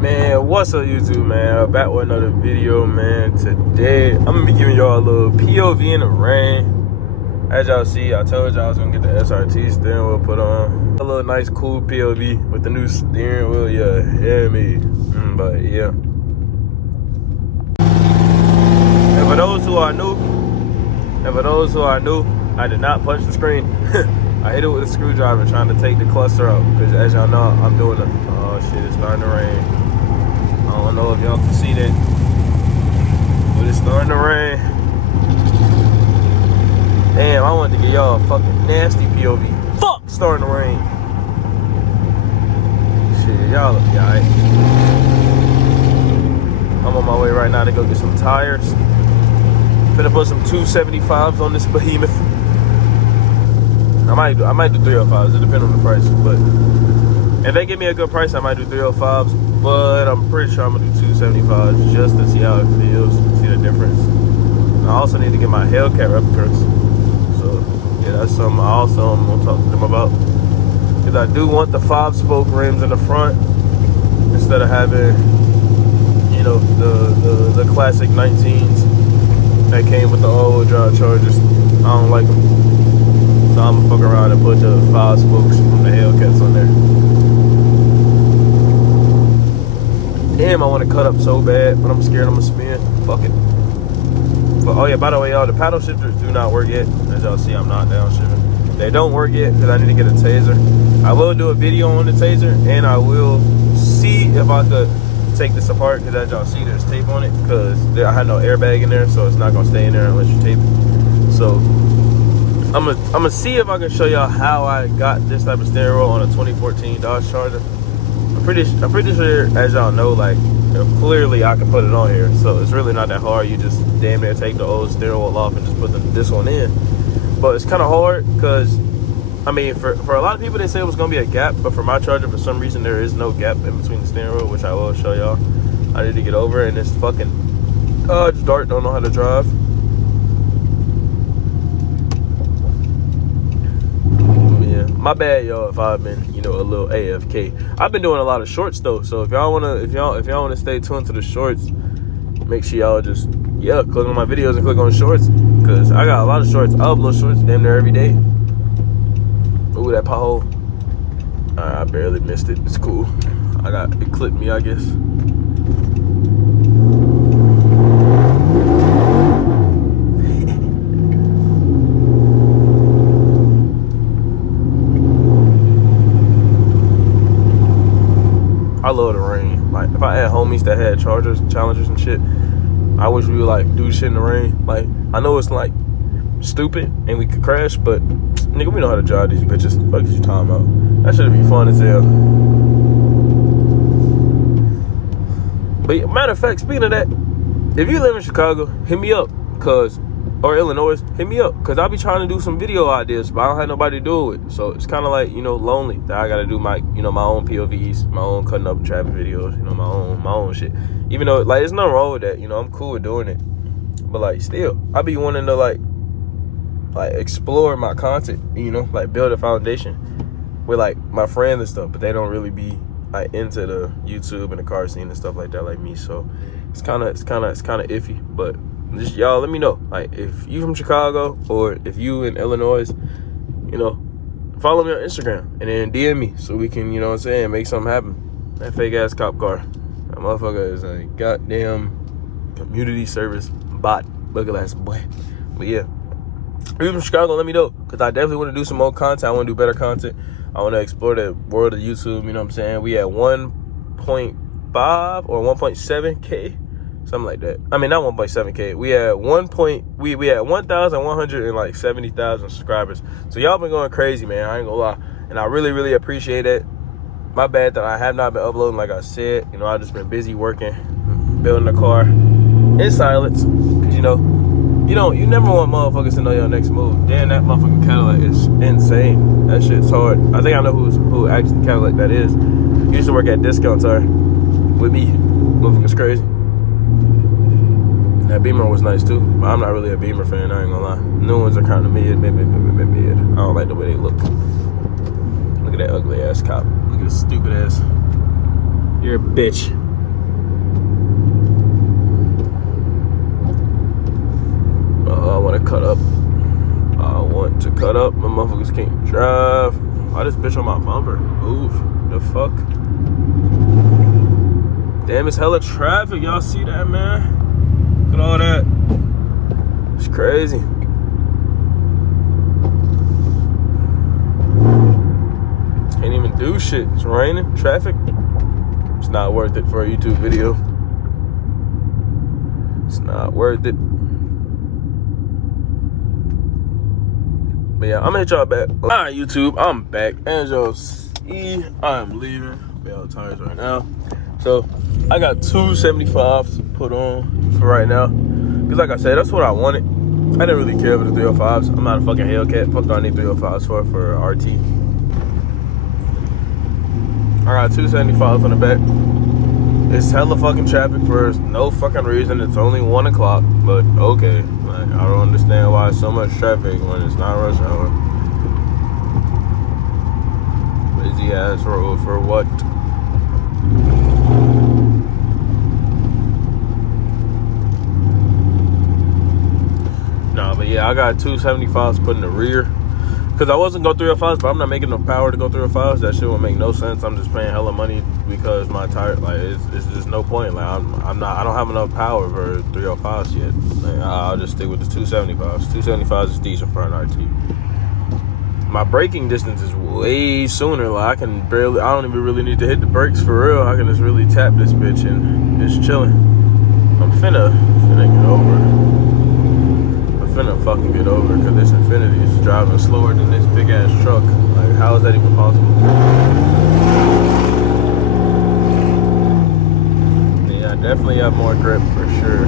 Man, what's up YouTube, man? Back with another video, man. Today, I'm gonna be giving y'all a little POV in the rain. As y'all see, I told y'all I was gonna get the SRT steering wheel put on. A little nice, cool POV with the new steering wheel, yeah, hear me. But yeah. And for those who are new, I did not punch the screen. I hit it with a screwdriver trying to take the cluster out. Because as y'all know, I'm doing it. Oh shit, it's starting to rain. I don't know if y'all can see that, but it's starting to rain. Damn, I wanted to give y'all a fucking nasty POV. Fuck, starting to rain. Shit, y'all look alright. I'm on my way right now to go get some tires. Finna put some 275s on this behemoth. I might do 305s. It depends on the price, but if they give me a good price, I might do 305s. But I'm pretty sure I'm gonna do 275s just to see how it feels, see the difference. I also need to get my Hellcat replicas. So yeah, that's something I also am gonna talk to them about. Cause I do want the 5-spoke rims in the front instead of having, you know, the classic 19s that came with the all-wheel drive Chargers. I don't like them. So I'm gonna fuck around and put the 5 spokes from the Hellcats on there. Damn, I want to cut up so bad, but I'm scared I'm gonna spin. Fuck it. But oh yeah, by the way, y'all, the paddle shifters do not work yet. As y'all see, I'm not downshifting. They don't work yet because I need to get a taser. I will do a video on the taser, and I will see if I could take this apart, because as y'all see, there's tape on it, because I had no airbag in there, so it's not gonna stay in there unless you tape it. So I'm gonna see if I can show y'all how I got this type of steering wheel on a 2014 Dodge Charger. I'm pretty sure, as y'all know, like, clearly I can put it on here, so it's really not that hard. You just damn near take the old steering wheel off and just put this one in. But it's kind of hard because, I mean, for a lot of people, they say it was gonna be a gap, but for my Charger, for some reason, there is no gap in between the steering wheel, which I will show y'all. I need to get over, and it's fucking Dodge Dart don't know how to drive. My bad, y'all, if I've been, you know, a little AFK. I've been doing a lot of shorts though, so if y'all wanna stay tuned to the shorts, make sure y'all just click on my videos and click on shorts, cause I got a lot of shorts. I upload shorts damn near every day. Ooh, that pothole. I barely missed it. It's cool. It clipped me, I guess. I love the rain. Like, if I had homies that had Challengers and shit, I wish we would like do shit in the rain. Like, I know it's like stupid and we could crash, but nigga, we know how to drive these bitches. The fuck is you talking about? That should be fun as hell. But matter of fact, speaking of that, if you live in Chicago, hit me up, or Illinois, hit me up, cause I'll be trying to do some video ideas, but I don't have nobody to do it. So it's kind of like, you know, lonely that I gotta do my own POVs, my own cutting up traffic videos, you know, my own shit. Even though, like, there's nothing wrong with that, you know, I'm cool with doing it. But like, still, I be wanting to like explore my content, you know, like build a foundation with like my friends and stuff, but they don't really be like into the YouTube and the car scene and stuff like that like me. So it's kind of iffy, but just y'all let me know, like, if you from Chicago or if you in Illinois, you know, follow me on Instagram and then DM me so we can, you know what I'm saying, make something happen. That fake ass cop car, that motherfucker is a goddamn community service bot, bucket ass boy. But yeah, if you from Chicago, let me know, because I definitely want to do some more content. I want to do better content. I want to explore the world of YouTube, you know what I'm saying. We at 1.5 or 1.7K, something like that. I mean, not 1.7K. We at 1,170,000 subscribers. So y'all been going crazy, man. I ain't gonna lie, and I really, really appreciate it. My bad that I have not been uploading, like I said. You know, I just been busy working, building a car in silence, cause you never want motherfuckers to know your next move. Damn, that motherfucking Cadillac is insane. That shit's hard. I think I know who actually Cadillac that is. He used to work at Discount Tire with me. Motherfucker's crazy. That Beamer was nice too, but I'm not really a Beamer fan, I ain't gonna lie. New ones are kind of mid. I don't like the way they look. Look at that ugly ass cop. Look at this stupid ass. You're a bitch. cut up. I want to cut up. My motherfuckers can't drive. Why this bitch on my bumper? Oof. The fuck? Damn, it's hella traffic. Y'all see that, man? Look at all that. It's crazy. Can't even do shit. It's raining. Traffic. It's not worth it for a YouTube video. It's not worth it. But yeah, I'm gonna hit y'all back. Alright, YouTube, I'm back. As y'all see, I'm leaving. Bell tires right now. So I got 275s to put on for right now. Cause like I said, that's what I wanted. I didn't really care for the 305s. I'm not a fucking Hellcat. Fuck do I need 305s for RT. I got 275s on the back. It's hella fucking traffic for no fucking reason. It's only 1 o'clock, but okay. Like, I don't understand why so much traffic when it's not rush hour. Busy ass road for what? Nah, but yeah, I got 275s put in the rear. Cause I wasn't going 305s, but I'm not making no power to go 305s. That shit would make no sense. I'm just paying hella money because my tire, like, it's just no point. Like, I don't have enough power for 305s yet. Like, I'll just stick with the 275s. 275s is decent for an RT. My braking distance is way sooner. Like, I don't even really need to hit the brakes for real. I can just really tap this bitch and it's chilling. I'm finna get over. Finna fucking get over because this Infiniti is driving slower than this big ass truck. Like, how is that even possible? Yeah, I definitely have more grip for sure.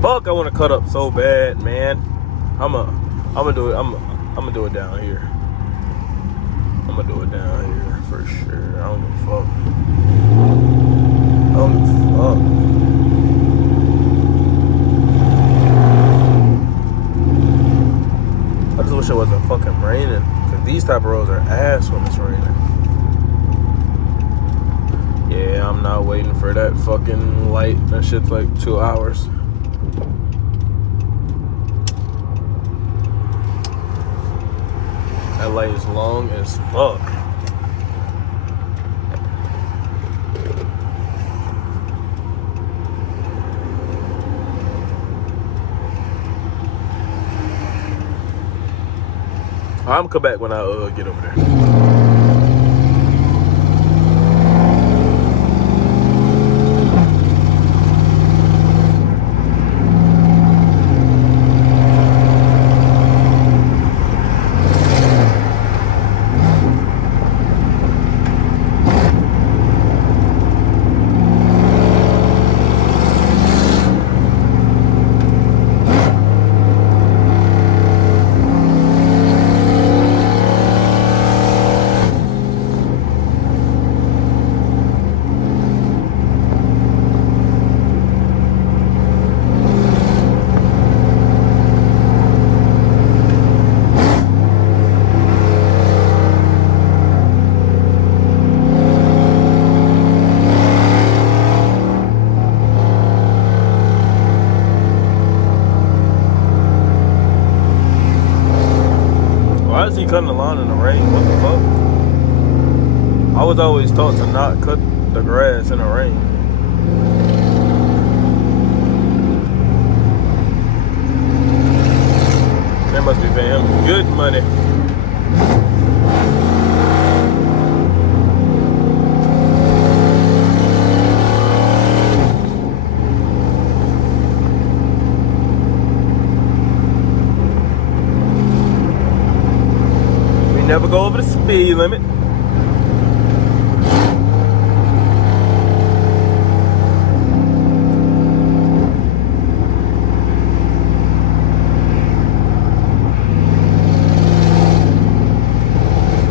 Fuck, I want to cut up so bad, man. I'm gonna do it. I'm gonna do it down here. I'm gonna do it down here for sure. I don't give a fuck. I don't give a fuck. I just wish it wasn't fucking raining, cause these type of roads are ass when it's raining. Yeah, I'm not waiting for that fucking light. That shit's like 2 hours. That light is long as fuck. I'm gonna come back when I get over there. Why is he cutting the lawn in the rain? What the fuck? I was always taught to not cut the grass in the rain. They must be paying him good money. Never go over the speed limit.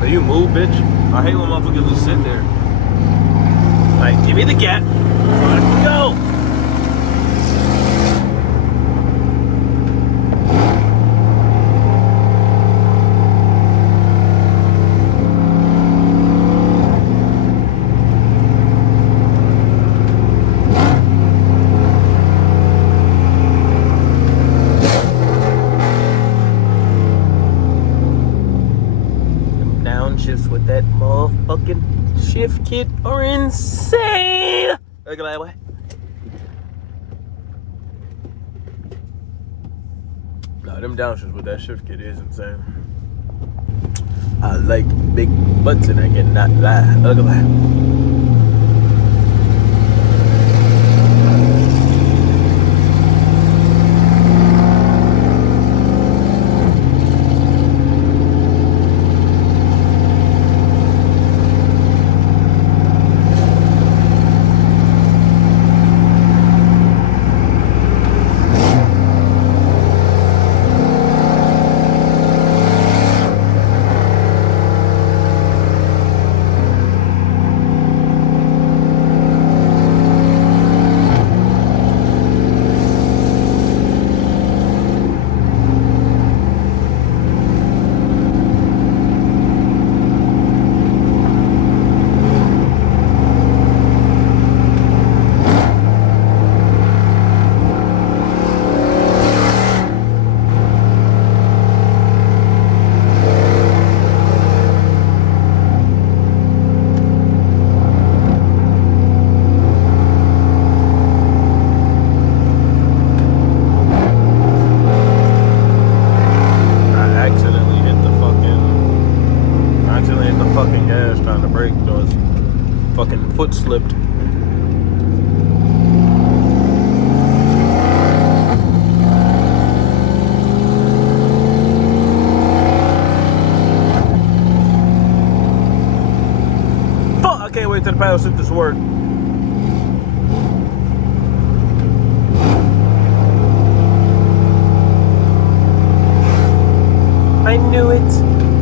So you move, bitch. I hate when motherfuckers just sit there. Like, give me the gap. Let's go. shift kit are insane. Look at that way. No, them downshifts with that shift kit is insane. I like big butts and I cannot lie. Look at that. Fucking gas trying to brake, so fucking foot slipped. Fuck! I can't wait till the paddle shift this work. I knew it.